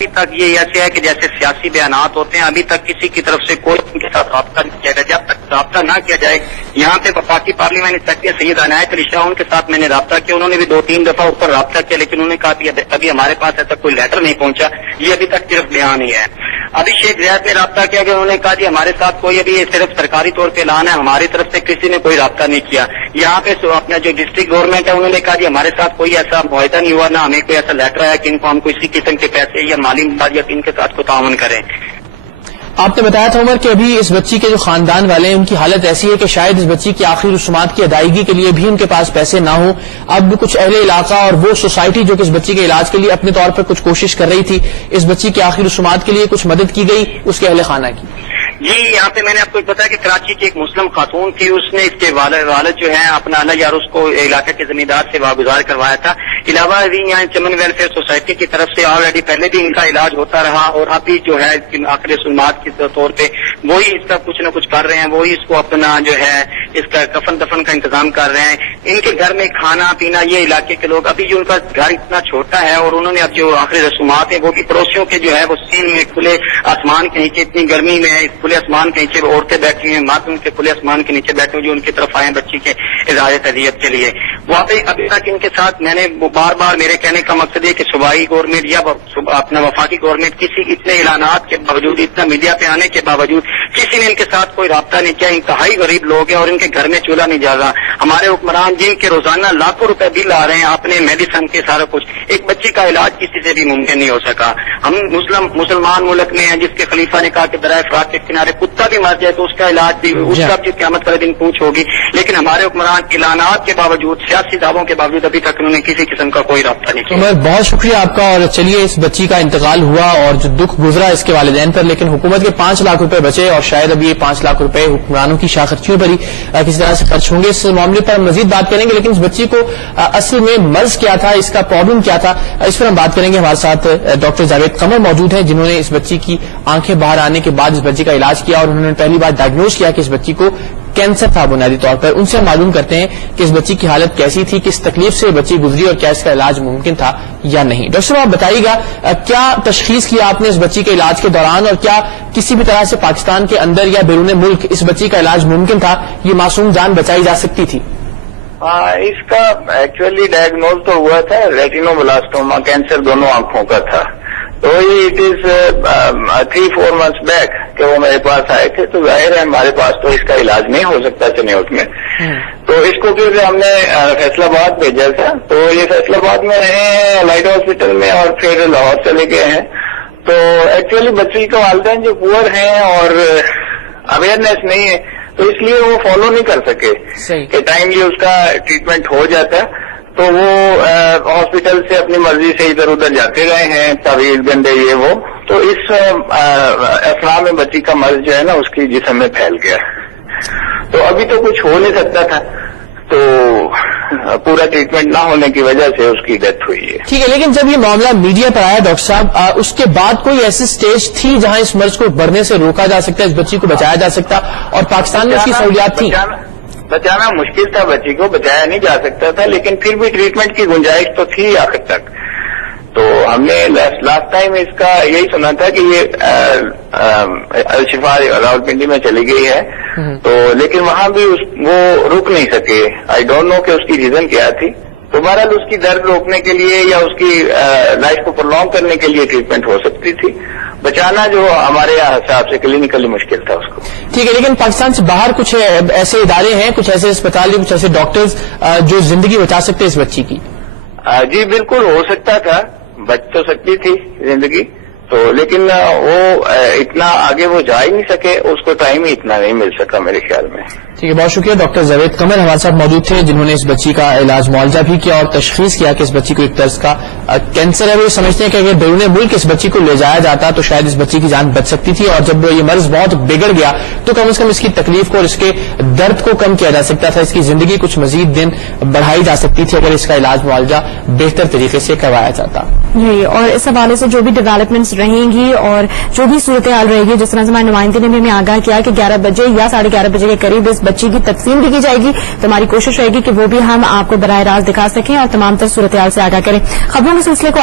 ابھی تک یہ ایسے ہے کہ جیسے سیاسی بیانات ہوتے ہیں، ابھی تک کسی کی طرف سے کوئی ان کے ساتھ رابطہ نہیں کیا گیا. جب تک رابطہ نہ کیا جائے، یہاں پہ وفاقی پارلیمنٹ سیکرٹری سید عنایت علی شاہ، ان کے ساتھ میں نے رابطہ کیا، انہوں نے بھی 2-3 دفعہ اوپر رابطہ کیا، لیکن انہوں نے کہا کہ ابھی ہمارے پاس ایسا کوئی لیٹر نہیں پہنچا، یہ ابھی تک صرف بیان ہی ہے. ابھی شیخ زیاد نے رابطہ کیا کہ انہوں نے کہا کہ ہمارے ساتھ کوئی ابھی صرف سرکاری طور پہ اعلان ہے، ہماری طرف سے کسی نے کوئی رابطہ نہیں کیا. یہاں پہ اپنا جو ڈسٹرکٹ گورنمنٹ ہے، انہوں نے کہا کہ ہمارے ساتھ کوئی ایسا معاہدہ نہیں ہوا، نہ ہمیں کوئی ایسا لیٹر آیا کہ ان کو ہم کسی قسم کے پیسے یا مالی امداد یا ان کے ساتھ کو تعاون کریں. آپ نے بتایا تھا عمر کہ ابھی اس بچی کے جو خاندان والے ہیں ان کی حالت ایسی ہے کہ شاید اس بچی کی آخری رسومات کی ادائیگی کے لیے بھی ان کے پاس پیسے نہ ہوں. اب کچھ اہل علاقہ اور وہ سوسائٹی جو کہ اس بچی کے علاج کے لیے اپنے طور پر کچھ کوشش کر رہی تھی، اس بچی کی آخری رسومات کے لیے کچھ مدد کی گئی اس کے اہل خانہ کی. جی، یہاں پہ میں نے آپ کو بتایا کہ کراچی کی ایک مسلم خاتون تھی، اس نے اس کے والد جو ہے اپنا اللہ یار اس کو علاقے کے زمیندار سے واگزار کروایا تھا. علاوہ ازیں یہاں چمن ویلفیئر سوسائٹی کی طرف سے آلریڈی پہلے بھی ان کا علاج ہوتا رہا، اور ابھی جو ہے آخری رسومات کے طور پہ وہی اس کا کچھ نہ کچھ کر رہے ہیں، وہی اس کو اپنا جو ہے اس کا کفن دفن کا انتظام کر رہے ہیں. ان کے گھر میں کھانا پینا یہ علاقے کے لوگ، ابھی جو ان کا گھر اتنا چھوٹا ہے اور انہوں نے اب جو آخری رسومات ہیں وہ بھی پڑوسیوں کے جو ہے وہ سین میں کھلے آسمان کے نیچے، اتنی گرمی میں کھلے آسمان کے نیچے عورتیں بیٹھی ہیں، مرد ان کے کھلے آسمان کے نیچے بیٹھے ہوئے جو ان کی طرف آئے ہیں بچی کے اظہار تعزیت کے لیے. وہاں پہ ابھی تک ان کے ساتھ میں نے بار بار، میرے کہنے کا مقصد ہے کہ صوبائی گورنمنٹ یا اپنا وفاقی گورنمنٹ کسی اتنے اعلانات کے باوجود، اتنا میڈیا پہ آنے کے باوجود کسی نے ان کے ساتھ کوئی رابطہ نہیں کیا. انتہائی غریب لوگ ہیں اور ان کے گھر میں چولہا نہیں جا رہا. ہمارے حکمران جن کے روزانہ لاکھوں روپے بل آ رہے ہیں اپنے میڈیسن کے سارا کچھ، ایک بچی کا علاج کسی سے بھی ممکن نہیں ہو سکا. ہم مسلمان ملک میں ہیں جس کے خلیفہ نے کہا کہ درائے فرات کے کنارے کتا بھی مر جائے تو اس کا علاج بھی، اس کا بھی قیامت والے دن پوچھ ہوگی. لیکن ہمارے حکمران اعلانات کے باوجود، سیاسی دعووں کے باوجود ابھی تک انہوں نے کسی قسم کا کوئی رابطہ نہیں کیا. بہت شکریہ آپ کا. اور چلیے، اس بچی کا انتقال ہوا اور جو دکھ گزرا اس کے والدین پر، لیکن حکومت کے 5 لاکھ روپے بچے اور شاید اب یہ 5 لاکھ روپے حکمرانوں کی شاخرچیوں پر ہی کسی طرح سے خرچ ہوں گے. اس معاملے پر ہم مزید بات کریں گے، لیکن اس بچی کو اصل میں مرض کیا تھا، اس کا پرابلم کیا تھا، اس پر ہم بات کریں گے. ہمارے ساتھ ڈاکٹر جاوید قمر موجود ہیں جنہوں نے اس بچی کی آنکھیں باہر آنے کے بعد اس بچی کا علاج کیا اور انہوں نے پہلی بار ڈائگنوز کیا کہ اس بچی کو کینسر تھا بنیادی طور پر. ان سے ہم معلوم کرتے ہیں کہ اس بچی کی حالت کیسی تھی، کس تکلیف سے بچی گزری اور کیا اس کا علاج ممکن تھا یا نہیں. ڈاکٹر صاحب، آپ بتائیے گا کیا تشخیص کیا آپ نے اس بچی کے علاج کے دوران، اور کیا کسی بھی طرح سے پاکستان کے اندر یا بیرون ملک اس بچی کا علاج ممکن تھا، یہ معصوم جان بچائی جا سکتی تھی؟ اس کا ایکچولی ڈائگنوز تو ہوا تھا ریٹینوبلاسٹوما، کینسر دونوں آنکھوں کا تھا. تو یہ اٹ از 3-4 months بیک کہ وہ میرے پاس آئے تھے. تو ظاہر ہے ہمارے پاس تو اس کا علاج نہیں ہو سکتا چنیوٹ میں. تو اس کو پھر ہم نے فیصل آباد بھیجا تھا. تو یہ فیصل آباد میں رہے ہیں لائٹ ہاسپٹل میں اور پھر لاہور چلے گئے ہیں. تو ایکچولی بچی کے والدین جو پور ہیں اور اویئرنیس نہیں ہے، تو اس لیے وہ فالو نہیں کر سکے کہ ٹائملی اس کا ٹریٹمنٹ ہو جاتا. تو وہ ہاسپٹل سے اپنی مرضی سے ادھر ادھر جاتے رہے ہیں، تعویذ گنڈے یہ وہ. تو اس اثنا میں بچی کا مرض جو ہے نا اس کی جسم میں پھیل گیا. تو ابھی تو کچھ ہو نہیں سکتا تھا، تو پورا ٹریٹمنٹ نہ ہونے کی وجہ سے اس کی ڈیتھ ہوئی ہے. ٹھیک ہے، لیکن جب یہ معاملہ میڈیا پر آیا ڈاکٹر صاحب، اس کے بعد کوئی ایسی سٹیج تھی جہاں اس مرض کو بڑھنے سے روکا جا سکتا، اس بچی کو بچایا جا سکتا، اور پاکستان میں اس کی سہولیات تھی؟ بچانا مشکل تھا، بچی کو بچایا نہیں جا سکتا تھا، لیکن پھر بھی ٹریٹمنٹ کی گنجائش تو تھی آخر تک. تو ہم نے لاسٹ ٹائم اس کا یہی سنا تھا کہ یہ الشفا راولپنڈی میں چلی گئی ہے. تو لیکن وہاں بھی وہ رک نہیں سکے. آئی ڈونٹ نو کہ اس کی ریزن کیا تھی. تو بہرحال اس کی درد روکنے کے لیے یا اس کی لائف کو پرولونگ کرنے کے لیے ٹریٹمنٹ ہو سکتی تھی. بچانا جو ہمارے حساب سے کلینکلی مشکل تھا اس کو. ٹھیک ہے، لیکن پاکستان سے باہر کچھ ایسے ادارے ہیں، کچھ ایسے اسپتال، کچھ ایسے ڈاکٹرز جو زندگی بچا سکتے اس بچی کی؟ جی بالکل ہو سکتا تھا، بچ تو سکتی تھی زندگی تو، لیکن وہ اتنا آگے وہ جا ہی نہیں سکے، اس کو ٹائم ہی اتنا نہیں مل سکا میرے خیال میں. ٹھیک ہے، بہت شکریہ. ڈاکٹر جاوید قمر ہمارے ساتھ موجود تھے جنہوں نے اس بچی کا علاج معالجہ بھی کیا اور تشخیص کیا کہ اس بچی کو ایک طرز کا کینسر ہے. وہ سمجھتے ہیں کہ اگر بیرون ملک اس بچی کو لے جایا جاتا تو شاید اس بچی کی جان بچ سکتی تھی، اور جب یہ مرض بہت بگڑ گیا تو کم از کم اس کی تکلیف کو اور اس کے درد کو کم کیا جا سکتا تھا. اس کی زندگی کچھ مزید دن بڑھائی جا سکتی تھی اگر اس کا علاج معالجہ بہتر طریقے سے کروایا جاتا. جی، اور اس حوالے سے جو بھی ڈیولپمنٹس رہیں گی اور جو بھی صورتحال رہے گی، جس طرح سے ہمارے نمائندے نے بھی ہمیں آگاہ کیا کہ 11 بجے یا 11:30 بجے کے قریب اس بچی کی تقسیم بھی کی جائے گی. تو ہماری کوشش رہے گی کہ وہ بھی ہم آپ کو براہ راست دکھا سکیں اور تمام تر صورتحال سے آگاہ کریں. خبروں کے سلسلے کو